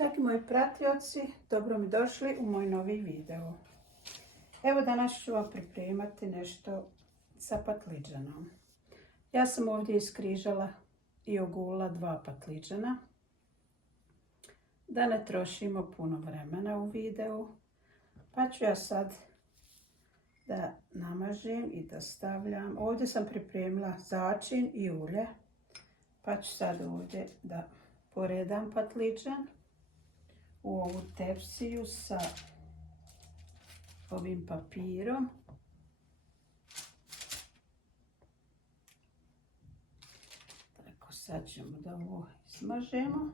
Dragi moji pratioci, dobro mi došli u moj novi video. Evo danas ću vam pripremati nešto sa patliđanom. Ja sam ovdje iskrižala i ogula 2 patliđana. Da ne trošimo puno vremena u videu, pa ću ja sad da namažem i da stavljam. Ovdje sam pripremila začin i ulje, pa ću sad ovdje da poredam patliđan u ovu tepsiju sa ovim papirom. Tako, sad ćemo da ovo smažemo.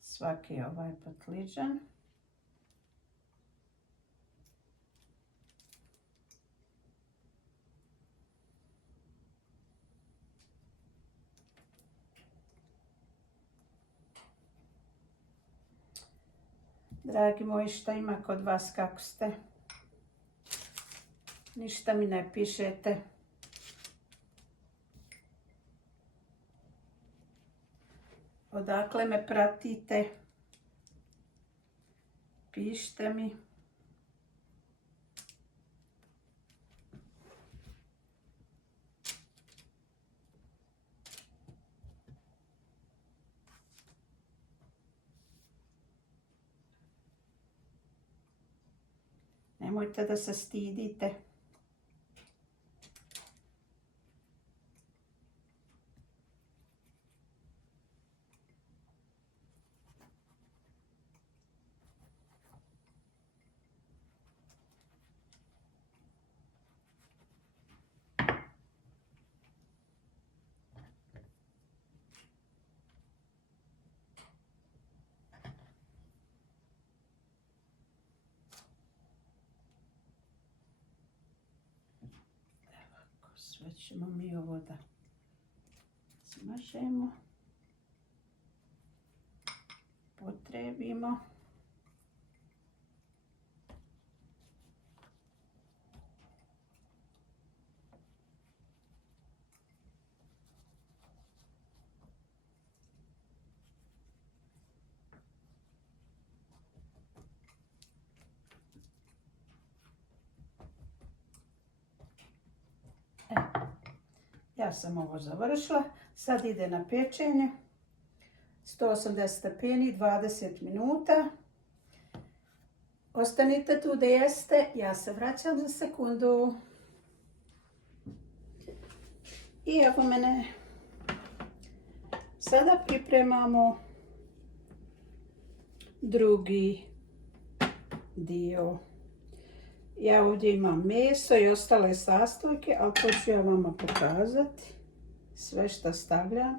Svaki ovaj patliđan. Dragi moji, šta ima kod vas, kako ste? Ništa mi ne pišete. Odakle me pratite? Pišite mi. Nemojte da se stidite. Sve ćemo mi ovo da smažemo, potrebimo. Ja sam ovo završila, sad ide na pečenje, 180 stepeni, 20 minuta. Ostanite tu da jeste, ja se vraćam za sekundu. I evo mene, sada pripremamo drugi dio. Ja ovdje imam meso i ostale sastojke, ali to ću ja vama pokazati. Sve što stavljam.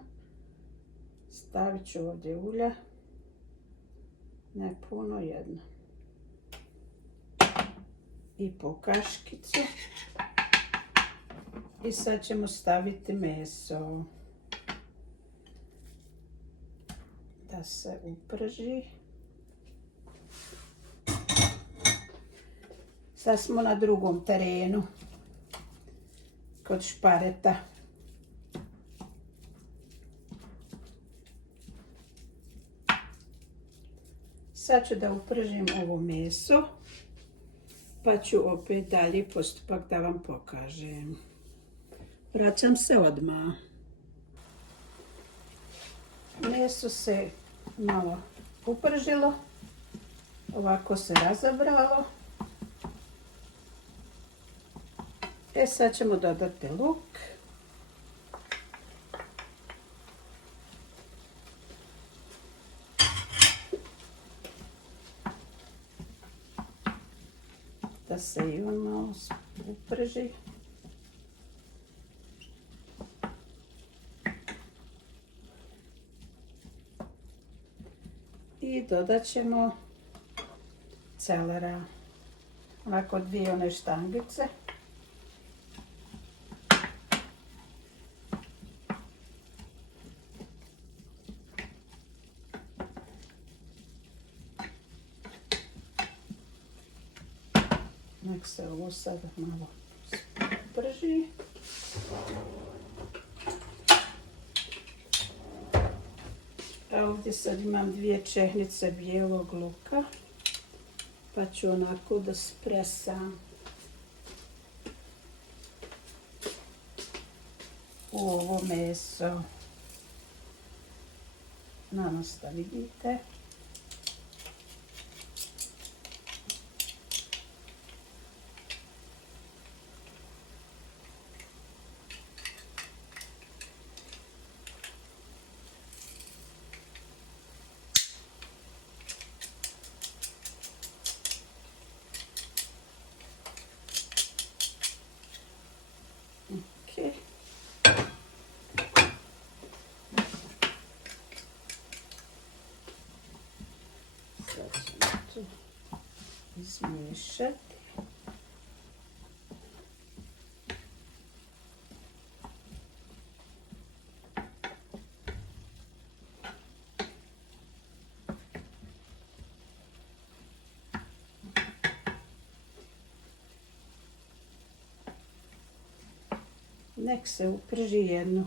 Stavit ću ovdje ulja. Ne puno, jedno. I po kaškicu. I sad ćemo staviti meso. Da se uprži. Sad smo na drugom terenu, kod špareta. Sad ću da upržim ovo meso, pa ću opet dalje postupak da vam pokažem. Vraćam se odmah. Meso se malo upržilo, ovako se razabralo. Sad ćemo dodati luk. Da se i on malo uprži. I dodat ćemo celera. Ovako 2 one štangice. Nek se ovo sad malo prži. Ja ovdje sad imam 2 čehnice bijelog luka, pa ću onako da spresam u ovo meso. Nadam se da vidite. Okay. Sad ćemo to izmiješati. Nek se uprži jedno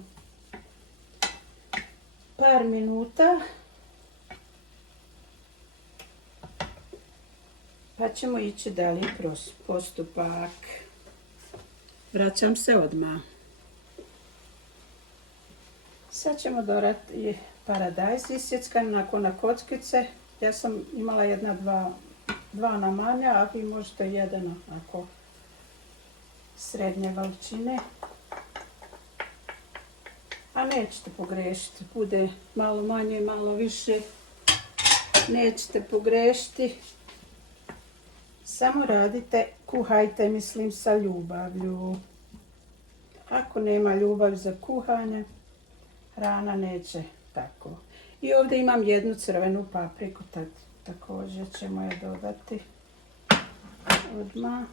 par minuta, pa ćemo ići dalje kroz postupak. Vraćam se odmah. Sad ćemo dorati paradajz isjeckan onako na kockice. Ja sam imala dva na manja, a vi možete jedan onako srednje veličine. A nećete pogrešiti, bude malo manje, malo više, nećete pogrešiti. Samo radite, kuhajte, mislim, sa ljubavlju. Ako nema ljubav za kuhanje, hrana neće tako. I ovdje imam jednu crvenu papriku, također ćemo je dodati odmah.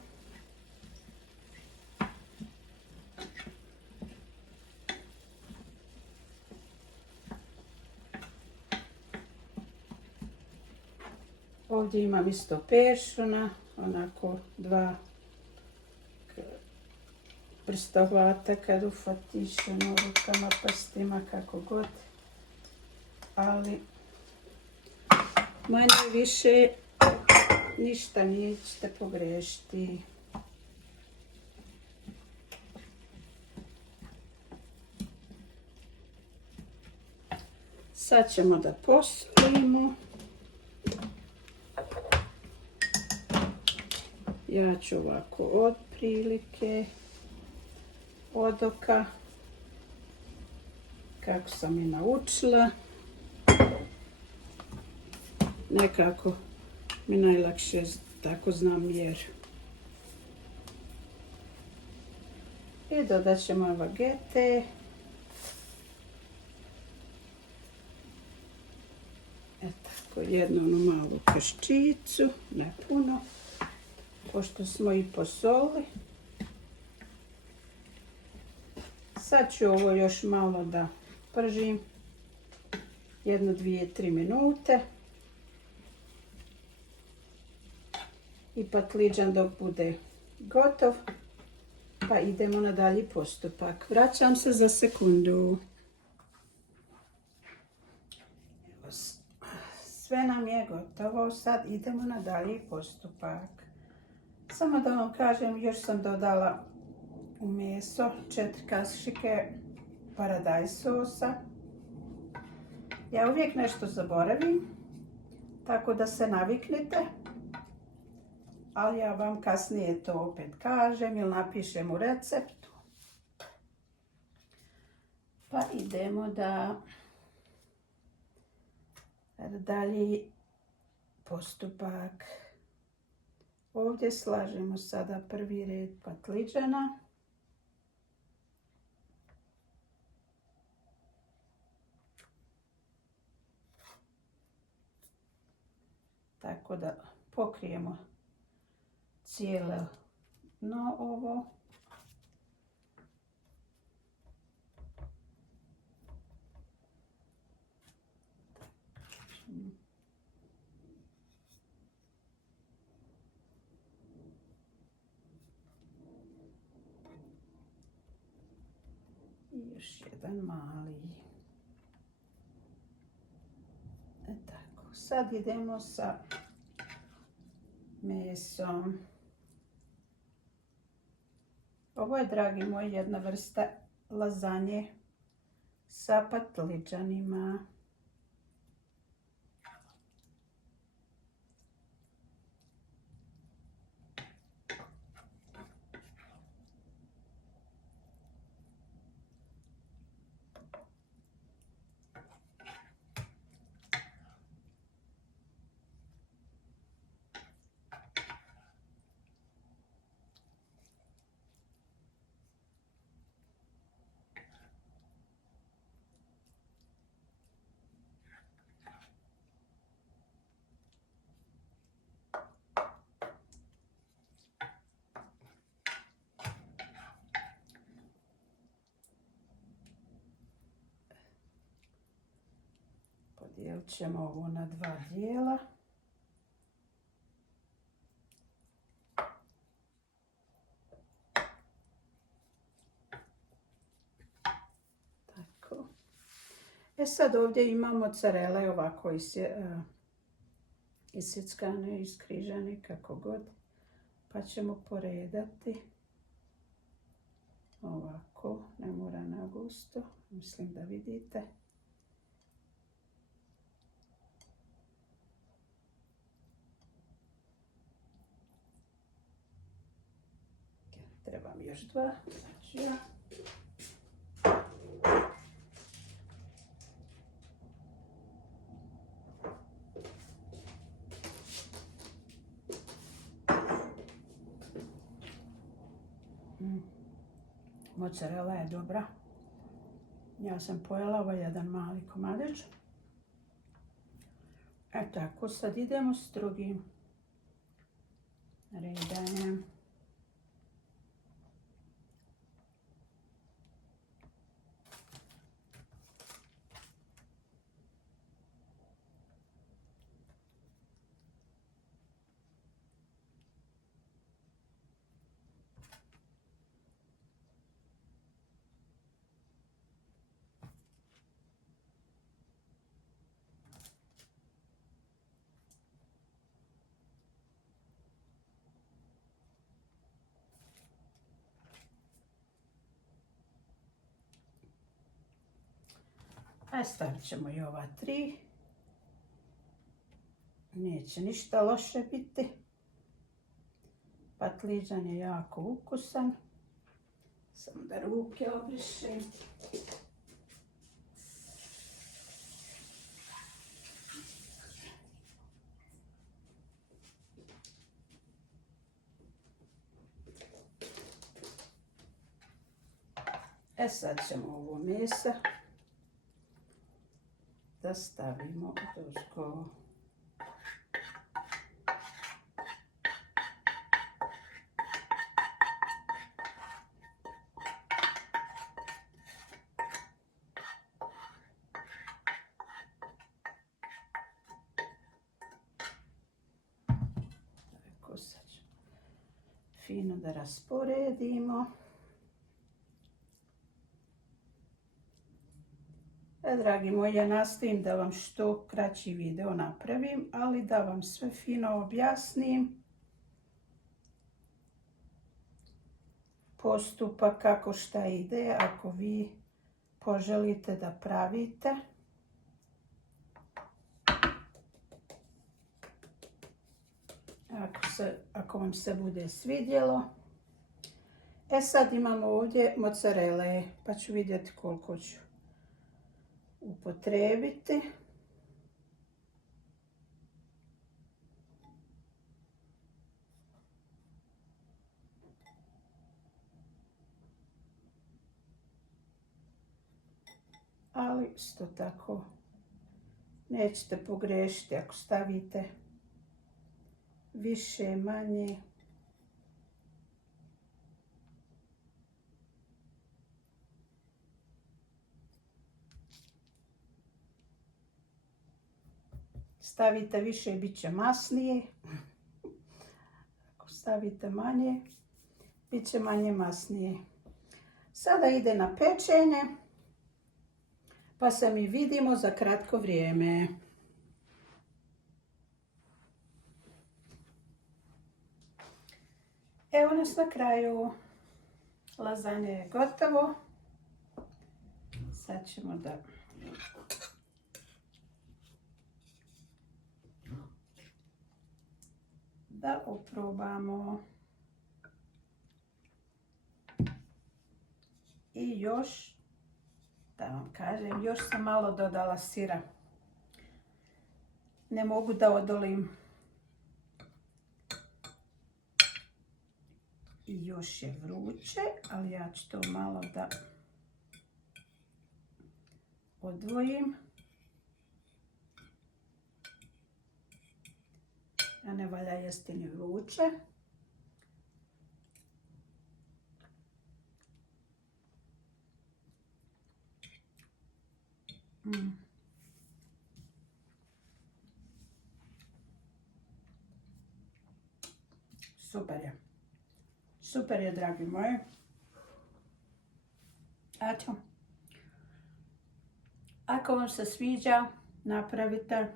Ovdje imam isto peršuna, onako 2 prstohvata kad ufatiš rukama, prstima, kako god. Ali manje više ništa nećete pogrešiti. Sad ćemo da posolimo. Ja ću ovako otprilike od oka, kako sam i naučila. Nekako mi najlakše tako znam mjeru. I dodat ćemo vagete. Tako, jednu onu malu kaščicu, ne puno, pošto smo i posoli. Sad ću ovo još malo da pržim, 1, 2, 3 minute. I patliđan dok bude gotov, pa idemo na dalji postupak. Vraćam se za sekundu. Sve nam je gotovo, sad idemo na dalji postupak. Samo da vam kažem, još sam dodala u meso 4 kašike paradajz sosa. Ja uvijek nešto zaboravim, tako da se naviknite. Ali ja vam kasnije to opet kažem ili napišem u receptu. Pa idemo da dalji postupak. Ovdje slažemo sada prvi red patliđana. Tako da pokrijemo cijelo dno ovo. I još jedan mali. sad idemo sa mesom. Ovo je, dragi moji, jedna vrsta lazanje sa patliđanima. Podijelit ćemo ovo na 2 dijela. Tako. Sad ovdje imamo mozzarele ovako isjeckane, iskrižane, kako god. Pa ćemo poredati. Ovako, ne mora na gusto, mislim da vidite. Trebam još 2, znači ja. Mozzarella je dobra. Ja sam pojela ovaj jedan mali komadić. Tako, sad idemo s drugim redanjem. Stavit ćemo i ova 3. Neće ništa loše biti. Patliđan je jako ukusan. Samo da ruke obrišem. Sad ćemo ovo mesa da stavimo dozgo. Tako, sad ćemo fino da rasporedimo. Dragi moji, ja nastojim da vam što kraći video napravim, ali da vam sve fino objasnim postupak kako šta ide, ako vi poželite da pravite. Ako vam se bude svidjelo. Sad imamo ovdje mozzarele, pa ću vidjeti koliko ću upotrijebiti. Ali isto tako nećete pogriješiti ako stavite više, manje. Stavite više, bit će masnije. Ako stavite manje, bit će manje masnije. Sada ide na pečenje, pa se mi vidimo za kratko vrijeme. Evo nas na kraju. Lazanje je gotovo. Sad ćemo da oprobamo. I još, da vam kažem, još sam malo dodala sira. Ne mogu da odolim. I još je vruće, ali ja ću to malo da odvojim. A ne valja jesti ni vruće. Super je. Super je, dragi moji. Eto. Ako vam se sviđa, napravite.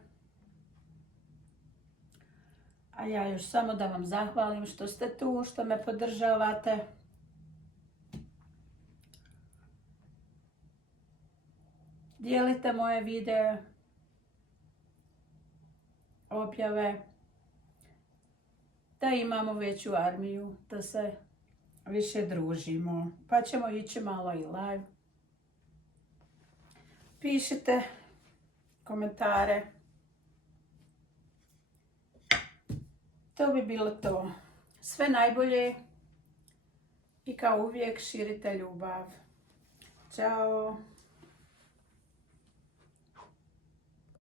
A ja još samo da vam zahvalim što ste tu, što me podržavate. Dijelite moje videe, objave, da imamo veću armiju, da se više družimo. Pa ćemo ići malo i live. Pišite komentare. To bi bilo to. Sve najbolje i kao uvijek širite ljubav. Ćao!